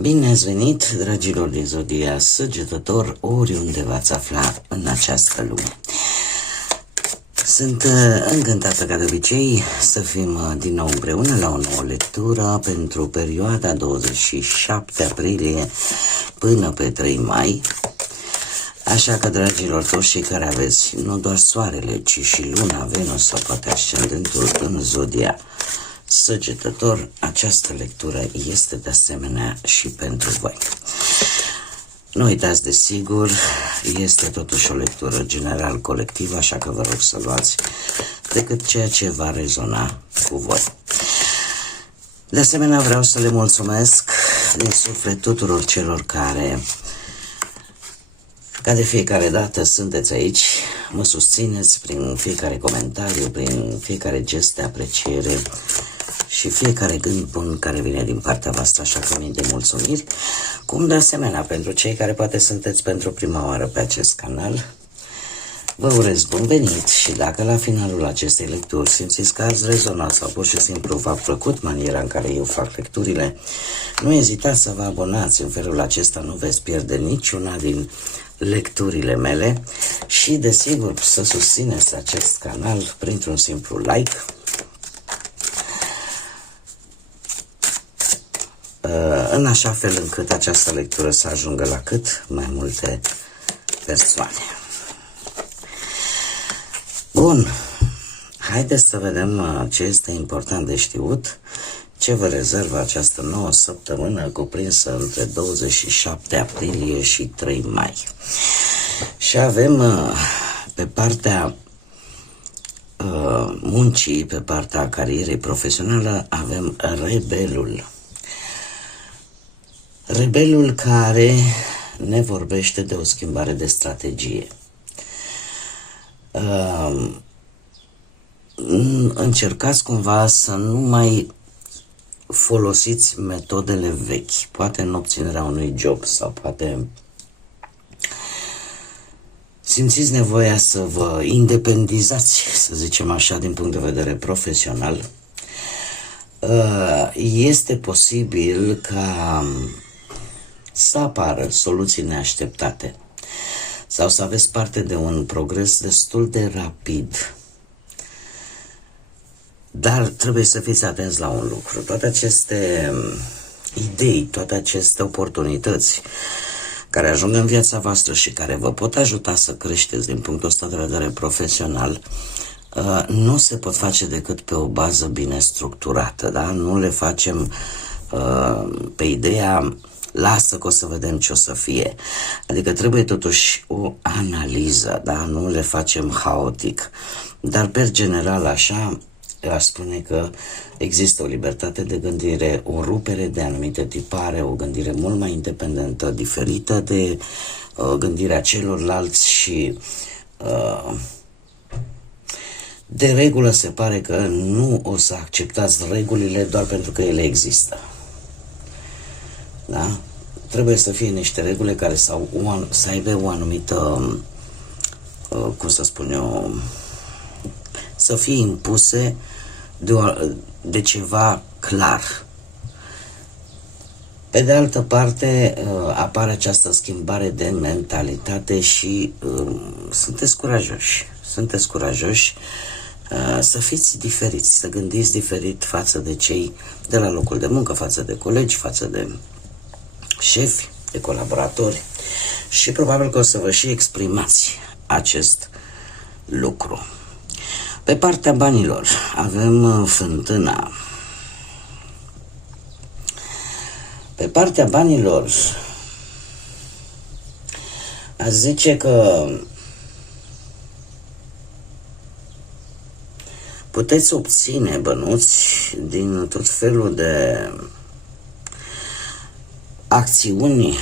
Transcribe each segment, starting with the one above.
Bine ați venit, dragilor de Zodia Săgetător, oriunde v-ați afla în această lume. Sunt încântată, ca de obicei, să fim din nou împreună la o nouă lectură pentru perioada 27 aprilie până pe 3 mai. Așa că, dragilor, toți cei care aveți nu doar soarele, ci și luna, Venus sau poate ascendentul în Zodia Săgetător, această lectură este de asemenea și pentru voi. Nu uitați, desigur, este totuși o lectură general colectivă, așa că vă rog să luați decât ceea ce va rezona cu voi. De asemenea, vreau să le mulțumesc din suflet tuturor celor care, ca de fiecare dată, sunteți aici, mă susțineți prin fiecare comentariu, prin fiecare gest de apreciere și fiecare gând bun care vine din partea voastră, așa că mii de mulțumiri. Cum de asemenea pentru cei care poate sunteți pentru prima oară pe acest canal, vă urez bun venit și dacă la finalul acestei lecturi simțiți că ați rezonat sau pur și simplu v-a plăcut maniera în care eu fac lecturile, nu ezitați să vă abonați, în felul acesta nu veți pierde niciuna din lecturile mele și desigur să susțineți acest canal printr-un simplu like, în așa fel încât această lectură să ajungă la cât mai multe persoane. Bun, haideți să vedem ce este important de știut, ce vă rezervă această nouă săptămână cuprinsă între 27 aprilie și 3 mai. Și avem pe partea muncii, pe partea carierei profesionale, avem rebelul. Rebelul care ne vorbește de o schimbare de strategie. Încercați cumva să nu mai folosiți metodele vechi, poate în obținerea unui job sau poate simțiți nevoia să vă independizați, să zicem așa, din punct de vedere profesional. Este posibil ca să apară soluții neașteptate sau să aveți parte de un progres destul de rapid. Dar trebuie să fiți atenți la un lucru. Toate aceste idei, toate aceste oportunități care ajung în viața voastră și care vă pot ajuta să creșteți din punctul ăsta de vedere profesional, nu se pot face decât pe o bază bine structurată, da? Nu le facem pe ideea lasă că o să vedem ce o să fie. Adică trebuie totuși o analiză, da? Nu le facem haotic. Dar per general așa, aș spune că există o libertate de gândire, o rupere de anumite tipare, o gândire mult mai independentă, diferită de gândirea celorlalți și de regulă se pare că nu o să acceptați regulile doar pentru că ele există. Da? Trebuie să fie niște reguli care să aibă o anumită, cum să spun eu, să fie impuse de ceva clar. Pe de altă parte, apare această schimbare de mentalitate și sunteți curajoși să fiți diferiți, să gândiți diferit față de cei de la locul de muncă, față de colegi, față de șefi, de colaboratori și probabil că o să vă și exprimați acest lucru. Pe partea banilor avem Fântâna. Pe partea banilor aș zice că puteți obține bănuți din tot felul de acțiuni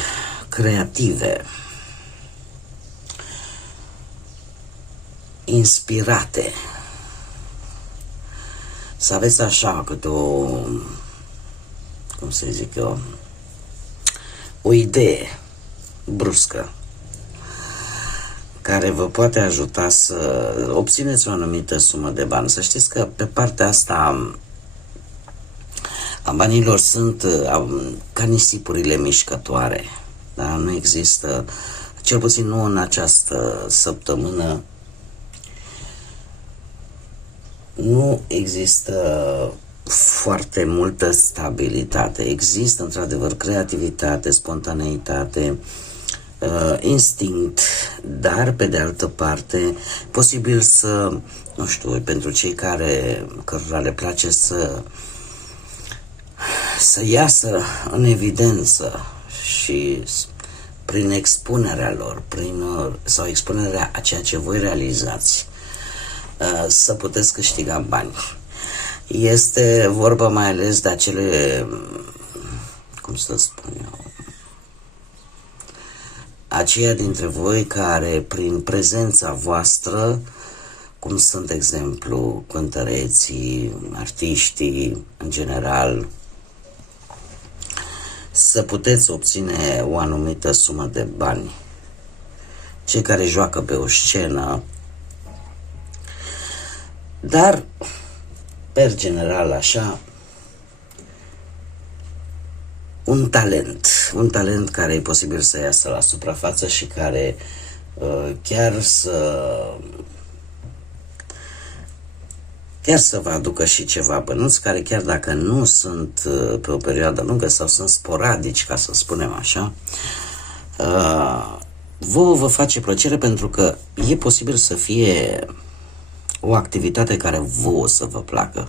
creative, inspirate. Să aveți așa câte o, cum să zic eu, o idee bruscă care vă poate ajuta să obțineți o anumită sumă de bani. Să știți că pe partea asta a banilor sunt ca nisipurile mișcătoare. Da? Nu există, cel puțin nu în această săptămână, nu există foarte multă stabilitate. Există într-adevăr creativitate, spontaneitate, instinct, dar pe de altă parte posibil să, nu știu, pentru cei cărora le place să iasă în evidență și prin expunerea lor, sau expunerea a ceea ce voi realizați, să puteți câștiga bani. Este vorba mai ales de acele, cum să spun eu, aceia dintre voi care prin prezența voastră, cum sunt, de exemplu, cântăreții, artiștii, în general, să puteți obține o anumită sumă de bani. Cei care joacă pe o scenă, dar, per general, așa, un talent care e posibil să iasă la suprafață și care chiar să vă aducă și ceva bănuți, care chiar dacă nu sunt pe o perioadă lungă sau sunt sporadici, ca să spunem așa, vă face plăcere, pentru că e posibil să fie o activitate care vouă să vă placă.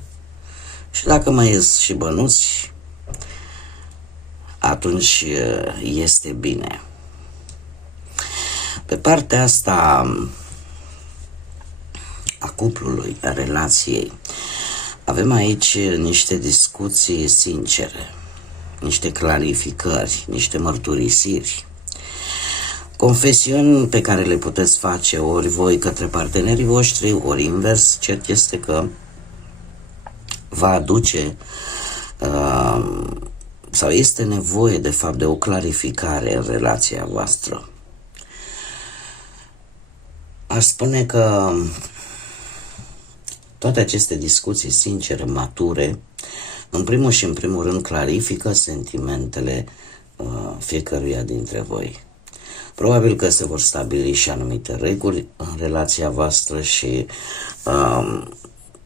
Și dacă mai ies și bănuți, atunci este bine. Pe partea asta a cuplului, a relației, avem aici niște discuții sincere, niște clarificări, niște mărturisiri, confesiuni pe care le puteți face ori voi către partenerii voștri, ori invers. Cert este că va aduce sau este nevoie de fapt de o clarificare în relația voastră. Aș spune că toate aceste discuții sincere, mature, în primul și în primul rând clarifică sentimentele fiecăruia dintre voi. Probabil că se vor stabili și anumite reguli în relația voastră și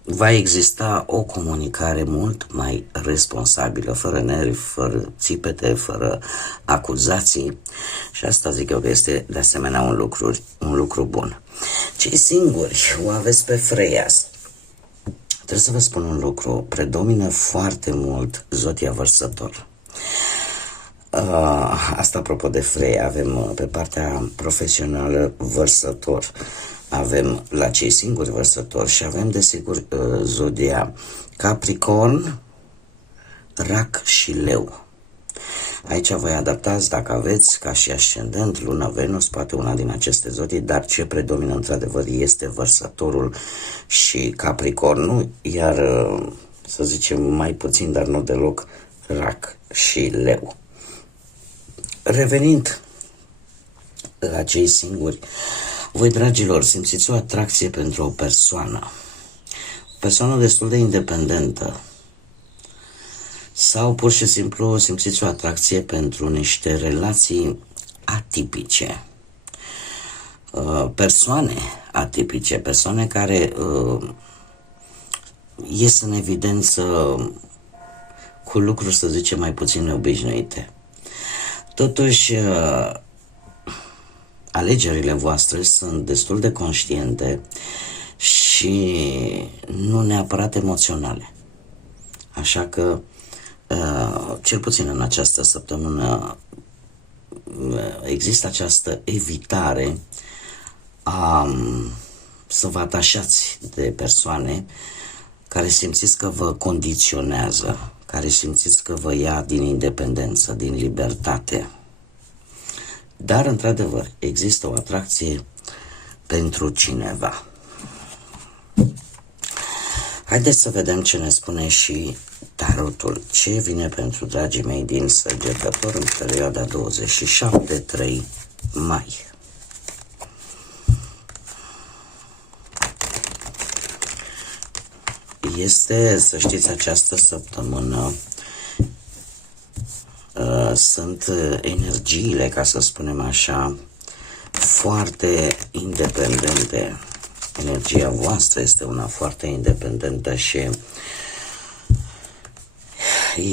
va exista o comunicare mult mai responsabilă, fără nervi, fără țipete, fără acuzații, și asta zic eu că este de asemenea un lucru bun. Cei singuri o aveți pe Freia. Trebuie să vă spun un lucru, predomină foarte mult zodia Vărsător. Asta apropo de Freia, avem pe partea profesională Vărsător, avem la cei singuri Vărsători și avem desigur zodia Capricorn, Rac și Leu. Aici voi adaptați dacă aveți ca și ascendent Luna, Venus, poate una din aceste zodii, dar ce predomină într-adevăr este Vărsătorul și Capricornul, iar să zicem mai puțin, dar nu deloc, Rac și Leu. Revenind la cei singuri, voi, dragilor, simțiți o atracție pentru o persoană destul de independentă, sau pur și simplu simțiți o atracție pentru niște relații atipice, persoane atipice, persoane care ies în evidență cu lucruri, să zicem, mai puțin neobișnuite. Totuși, alegerile voastre sunt destul de conștiente și nu neapărat emoționale. Așa că, cel puțin în această săptămână, există această evitare să vă atașați de persoane care simțiți că vă condiționează, care simțiți că vă ia din independență, din libertate. Dar, într-adevăr, există o atracție pentru cineva. Haideți să vedem ce ne spune și tarotul. Ce vine pentru dragii mei din Săgetător în perioada 27-3 mai. Este, să știți, această săptămână sunt energiile, ca să spunem așa, foarte independente. Energia voastră este una foarte independentă și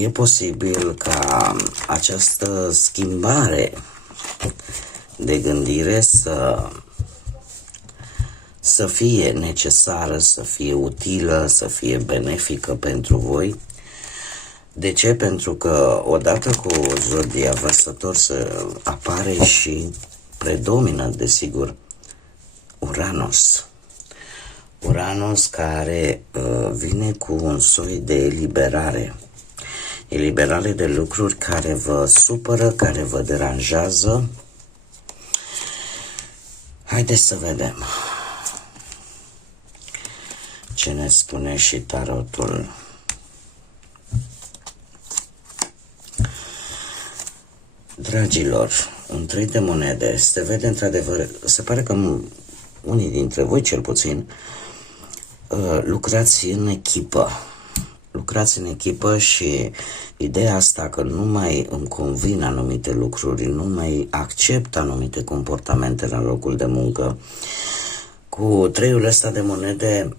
e posibil ca această schimbare de gândire să fie necesară, să fie utilă, să fie benefică pentru voi. De ce? Pentru că odată cu zodia Vărsător să apare și predomină, desigur, Uranos. Uranos care vine cu un soi de eliberare. Eliberare de lucruri care vă supără, care vă deranjează. Haideți să vedem ce ne spune și tarotul. Dragilor, un 3 de monede, se vede într-adevăr, se pare că unii dintre voi, cel puțin, lucrați în echipă. Lucrați în echipă și ideea asta că nu mai îmi convin anumite lucruri, nu mai accept anumite comportamente la locul de muncă. Cu 3-ul ăsta de monede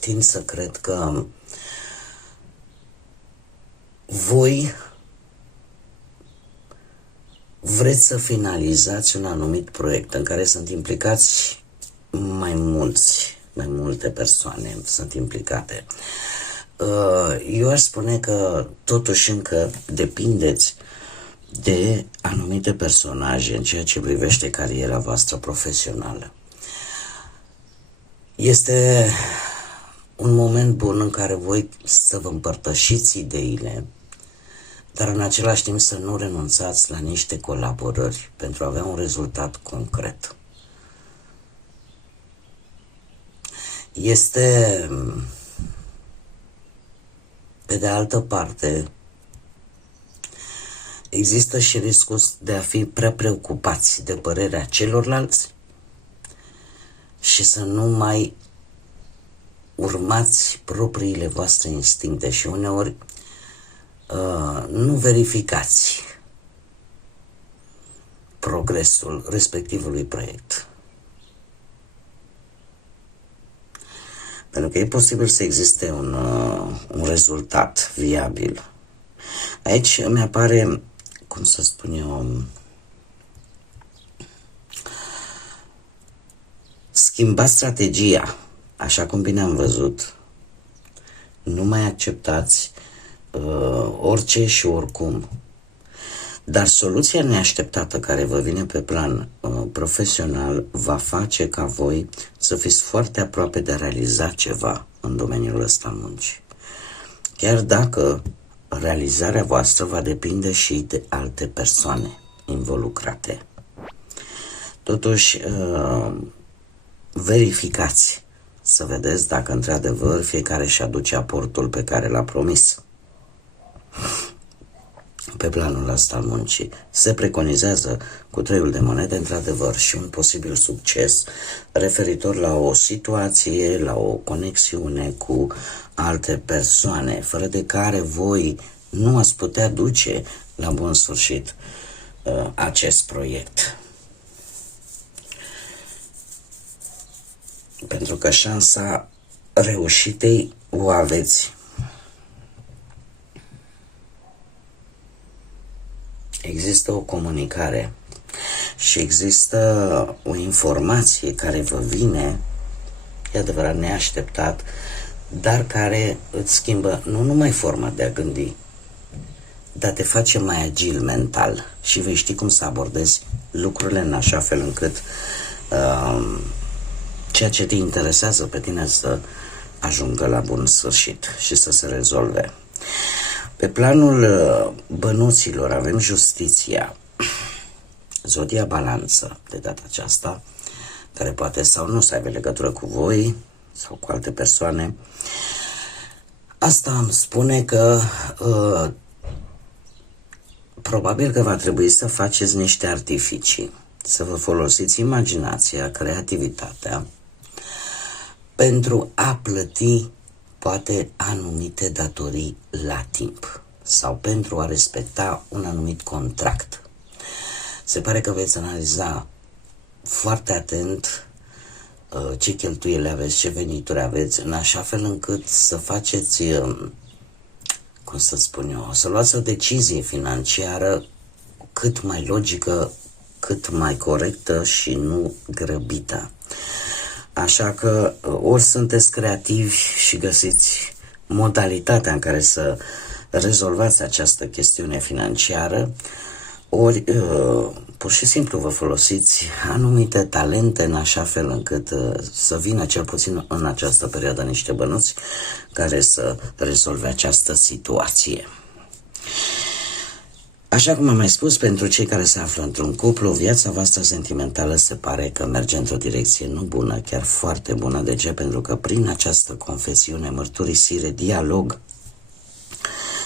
tind să cred că voi vreți să finalizați un anumit proiect în care sunt implicați mai multe persoane sunt implicate. Eu aș spune că totuși încă depindeți de anumite personaje în ceea ce privește cariera voastră profesională. Este un moment bun în care voi să vă împărtășiți ideile, dar în același timp să nu renunțați la niște colaborări pentru a avea un rezultat concret. Este, pe de altă parte, există și riscul de a fi prea preocupați de părerea celorlalți și să nu mai urmați propriile voastre instincte și uneori nu verificați progresul respectivului proiect. Pentru că e posibil să existe un rezultat viabil. Aici îmi apare, cum să spun eu, schimba strategia, așa cum bine am văzut. Nu mai acceptați orice și oricum. Dar soluția neașteptată care vă vine pe plan profesional va face ca voi să fiți foarte aproape de a realiza ceva în domeniul ăsta al muncii. Chiar dacă realizarea voastră va depinde și de alte persoane involucrate. Totuși, verificați să vedeți dacă într-adevăr fiecare își aduce aportul pe care l-a promis. Pe planul ăsta al muncii se preconizează cu 3-ul de monede într-adevăr și un posibil succes referitor la o situație, la o conexiune cu alte persoane, fără de care voi nu ați putea duce la bun sfârșit acest proiect. Pentru că șansa reușitei o aveți. Există o comunicare și există o informație care vă vine, e adevărat, neașteptat, dar care îți schimbă nu numai forma de a gândi, dar te face mai agil mental și vei ști cum să abordezi lucrurile în așa fel încât ceea ce te interesează pe tine să ajungă la bun sfârșit și să se rezolve. Pe planul bănuților avem justiția, zodia balanță de data aceasta, care poate sau nu să aibă legătură cu voi sau cu alte persoane. Asta îmi spune că probabil că va trebui să faceți niște artificii, să vă folosiți imaginația, creativitatea pentru a plăti poate anumite datorii la timp. sau pentru a respecta un anumit contract. Se pare că veți analiza foarte atent ce cheltuieli aveți, ce venituri aveți, în așa fel încât să faceți, cum să spun eu, să luați o decizie financiară cât mai logică, cât mai corectă și nu grăbită. Așa că ori sunteți creativi și găsiți modalitatea în care să rezolvați această chestiune financiară, ori pur și simplu vă folosiți anumite talente în așa fel încât să vină cel puțin în această perioadă niște bănuți care să rezolve această situație. Așa cum am mai spus, pentru cei care se află într-un cuplu, viața voastră sentimentală se pare că merge într-o direcție nu bună, chiar foarte bună. De ce? Pentru că prin această confesiune, mărturisire, dialog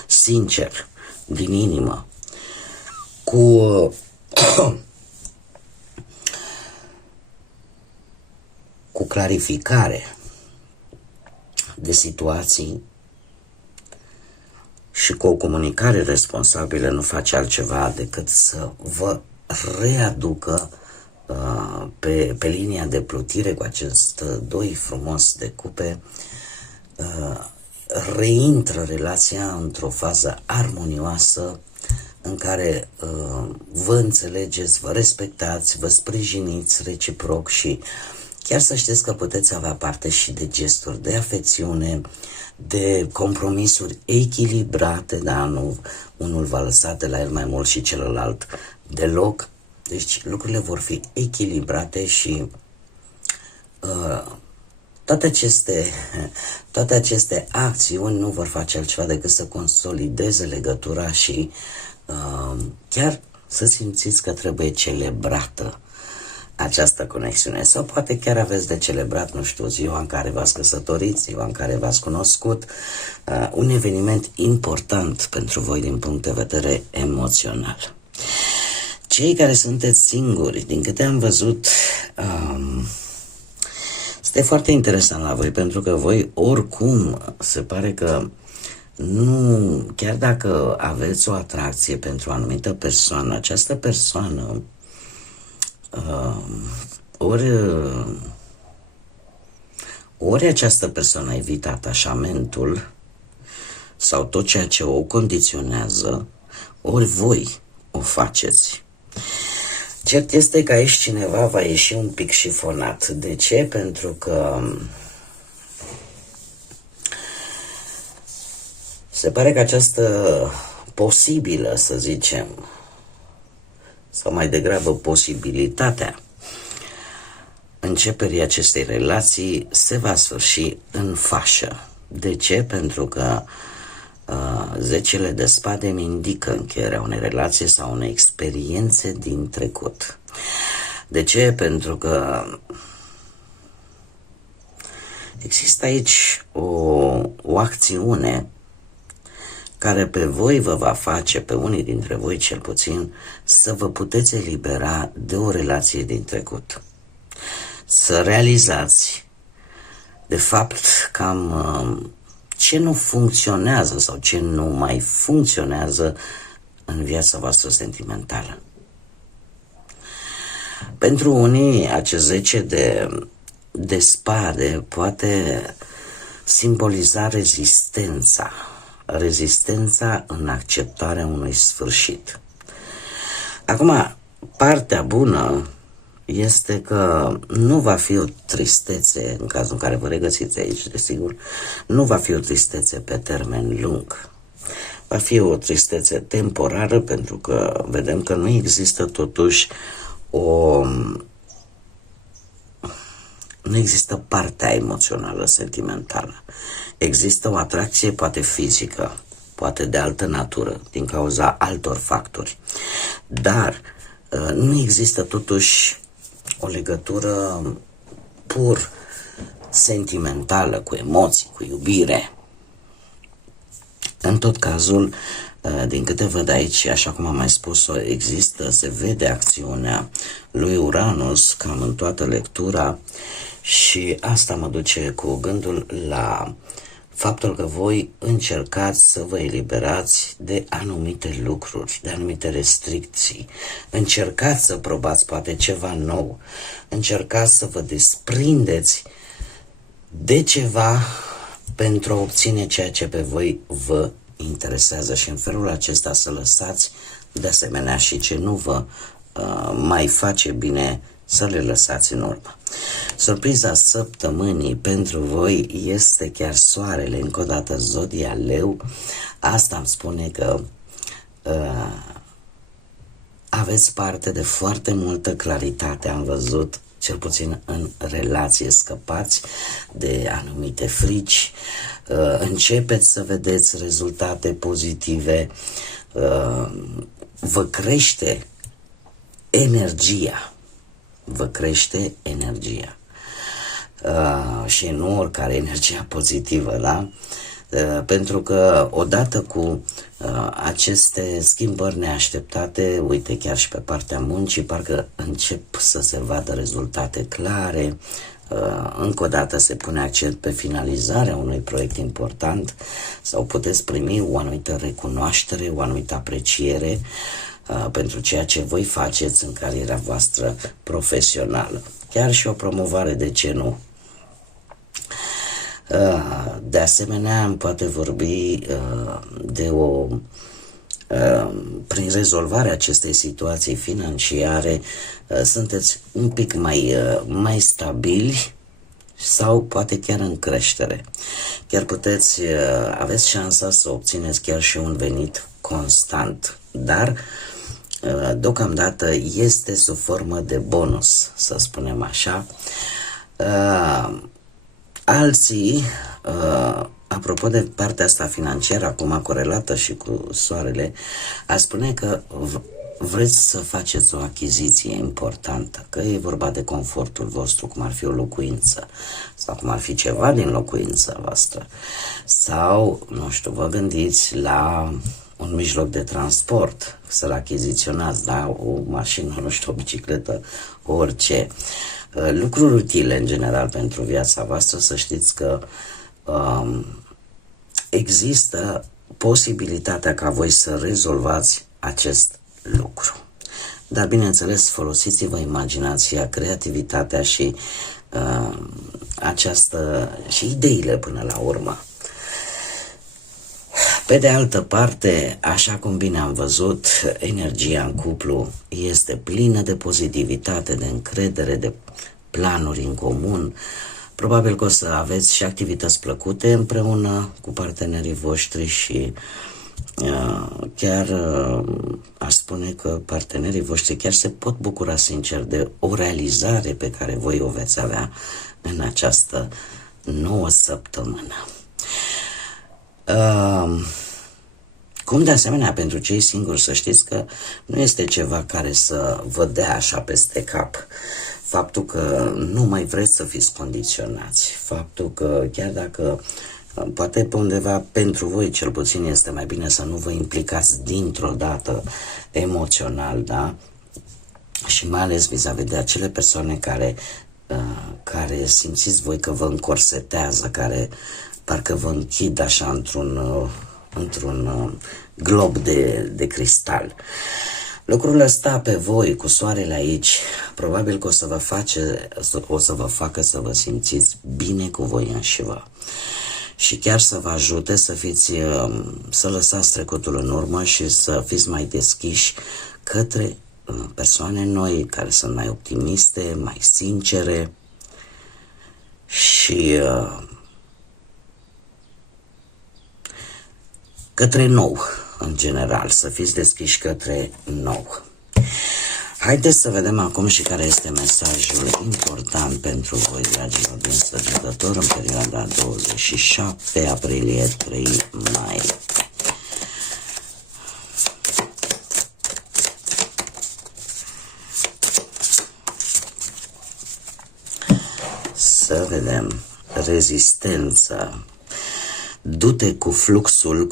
sincer, din inimă, cu clarificare de situații și cu o comunicare responsabilă, nu face altceva decât să vă readucă pe linia de plutire cu acest doi frumos de cupe, reintră relația într-o fază armonioasă în care vă înțelegeți, vă respectați, vă sprijiniți reciproc și chiar să știți că puteți avea parte și de gesturi de afecțiune, de compromisuri echilibrate, dar nu unul va lăsa de la el mai mult și celălalt deloc. Deci lucrurile vor fi echilibrate și toate aceste acțiuni nu vor face altceva decât să consolideze legătura și chiar să simțiți că trebuie celebrată această conexiune. Sau poate chiar aveți de celebrat, nu știu, ziua în care v-ați căsătorit, ziua în care v-ați cunoscut, un eveniment important pentru voi din punct de vedere emoțional. Cei care sunteți singuri, din câte am văzut, este foarte interesant la voi, pentru că voi oricum se pare că nu, chiar dacă aveți o atracție pentru o anumită persoană, această persoană ori această persoană evită atașamentul sau tot ceea ce o condiționează, ori voi o faceți. Cert este că aici cineva va ieși un pic șifonat. De ce? Pentru că se pare că această posibilă, să zicem, sau mai degrabă posibilitatea începerii acestei relații se va sfârși în fașă. De ce? Pentru că zecile de spade îmi indică încheierea unei relații sau unei experiențe din trecut. De ce? Pentru că există aici o acțiune care pe voi vă va face, pe unii dintre voi cel puțin, să vă puteți elibera de o relație din trecut. Să realizați, de fapt, cam ce nu funcționează sau ce nu mai funcționează în viața voastră sentimentală. Pentru unii, acest 10 de spade poate simboliza rezistența în acceptarea unui sfârșit. Acum, partea bună este că nu va fi o tristețe, în cazul în care vă regăsiți aici, desigur, nu va fi o tristețe pe termen lung. Va fi o tristețe temporară, pentru că vedem că nu există totuși nu există partea emoțională, sentimentală. Există o atracție, poate fizică, poate de altă natură, din cauza altor factori. Dar nu există totuși o legătură pur sentimentală, cu emoții, cu iubire. În tot cazul, din câte văd aici, așa cum am mai spus-o, se vede acțiunea lui Uranus cam în toată lectura și asta mă duce cu gândul la faptul că voi încercați să vă eliberați de anumite lucruri, de anumite restricții, încercați să probați poate ceva nou, încercați să vă desprindeți de ceva pentru a obține ceea ce pe voi vă interesează și în felul acesta să lăsați de asemenea și ce nu vă mai face bine să le lăsați în urmă. Surpriza săptămânii pentru voi este chiar soarele, încă o dată zodia Leu. Asta îmi spune că aveți parte de foarte multă claritate, am văzut, cel puțin în relație, scăpați de anumite frici, începeți să vedeți rezultate pozitive, vă crește energia, și nu oricare energia pozitivă, da? Pentru că odată cu aceste schimbări neașteptate, uite, chiar și pe partea muncii, parcă încep să se vadă rezultate clare. Încă o dată se pune accent pe finalizarea unui proiect important sau puteți primi o anumită recunoaștere, o anumită apreciere pentru ceea ce voi faceți în cariera voastră profesională. Chiar și o promovare, de ce nu? De asemenea, îmi poate vorbi de prin rezolvarea acestei situații financiare, sunteți un pic mai stabili sau poate chiar în creștere. Chiar aveți șansa să obțineți chiar și un venit constant, dar deocamdată este sub formă de bonus, să spunem așa. Alții, apropo de partea asta financiară, acum corelată și cu soarele, aș spune că vreți să faceți o achiziție importantă, că e vorba de confortul vostru, cum ar fi o locuință sau cum ar fi ceva din locuința voastră, sau, nu știu, vă gândiți la un mijloc de transport, să-l achiziționați, da? O mașină, nu știu, o bicicletă, orice. Lucruri utile în general pentru viața voastră, să știți că există posibilitatea ca voi să rezolvați acest lucru. Dar bineînțeles, folosiți-vă imaginația, creativitatea și și ideile până la urmă. Pe de altă parte, așa cum bine am văzut, energia în cuplu este plină de pozitivitate, de încredere, de planuri în comun. Probabil că o să aveți și activități plăcute împreună cu partenerii voștri și chiar aș spune că partenerii voștri chiar se pot bucura sincer de o realizare pe care voi o veți avea în această nouă săptămână. Cum de asemenea pentru cei singuri să știți că nu este ceva care să vă dea așa peste cap. Faptul că nu mai vreți să fiți condiționați, faptul că chiar dacă poate pe undeva pentru voi cel puțin este mai bine să nu vă implicați dintr-o dată emoțional, da? Și mai ales vis-a-vis de acele persoane care simțiți voi că vă încorsetează, care parcă vă închid așa într-un glob de cristal. Lucrul ăsta pe voi, cu soarele aici, probabil că o să vă facă să vă simțiți bine cu voi înșivă. Și chiar să vă ajute să lăsați trecutul în urmă și să fiți mai deschiși către persoane noi, care sunt mai optimiste, mai sincere și către nou, în general, să fiți deschiși către nou. Haideți să vedem acum și care este mesajul important pentru voi, dragilor din Săgetător, în perioada 27 aprilie 3 mai. Să vedem. Rezistență. Du-te cu fluxul,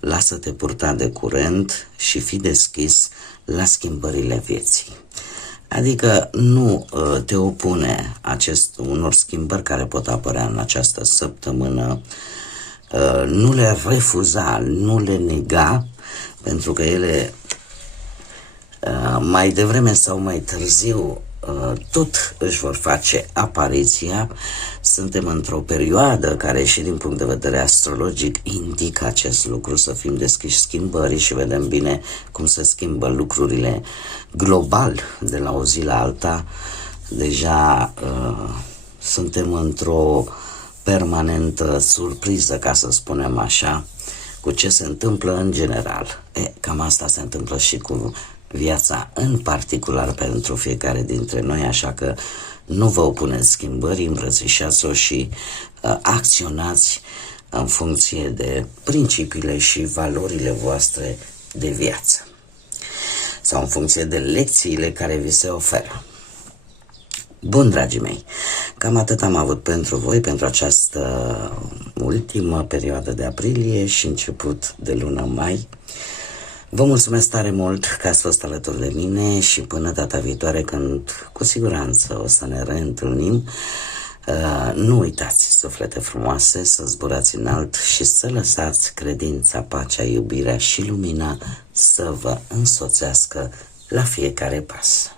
lasă-te purta de curent și fii deschis la schimbările vieții. Adică nu te opune unor schimbări care pot apărea în această săptămână, nu le refuza, nu le nega, pentru că ele mai devreme sau mai târziu tot își vor face apariția. Suntem într-o perioadă care și din punct de vedere astrologic indică acest lucru, să fim deschiși schimbării și vedem bine cum se schimbă lucrurile global de la o zi la alta. Deja suntem într-o permanentă surpriză, ca să spunem așa, cu ce se întâmplă în general. Cam asta se întâmplă și cu viața în particular pentru fiecare dintre noi, așa că nu vă opuneți schimbării, îmbrățișați-o și acționați în funcție de principiile și valorile voastre de viață sau în funcție de lecțiile care vi se oferă. Bun, dragii mei, cam atât am avut pentru voi, pentru această ultimă perioadă de aprilie și început de luna mai. Vă mulțumesc tare mult că ați fost alături de mine și până data viitoare, când cu siguranță o să ne reîntâlnim, nu uitați, suflete frumoase, să zburați înalt și să lăsați credința, pacea, iubirea și lumina să vă însoțească la fiecare pas.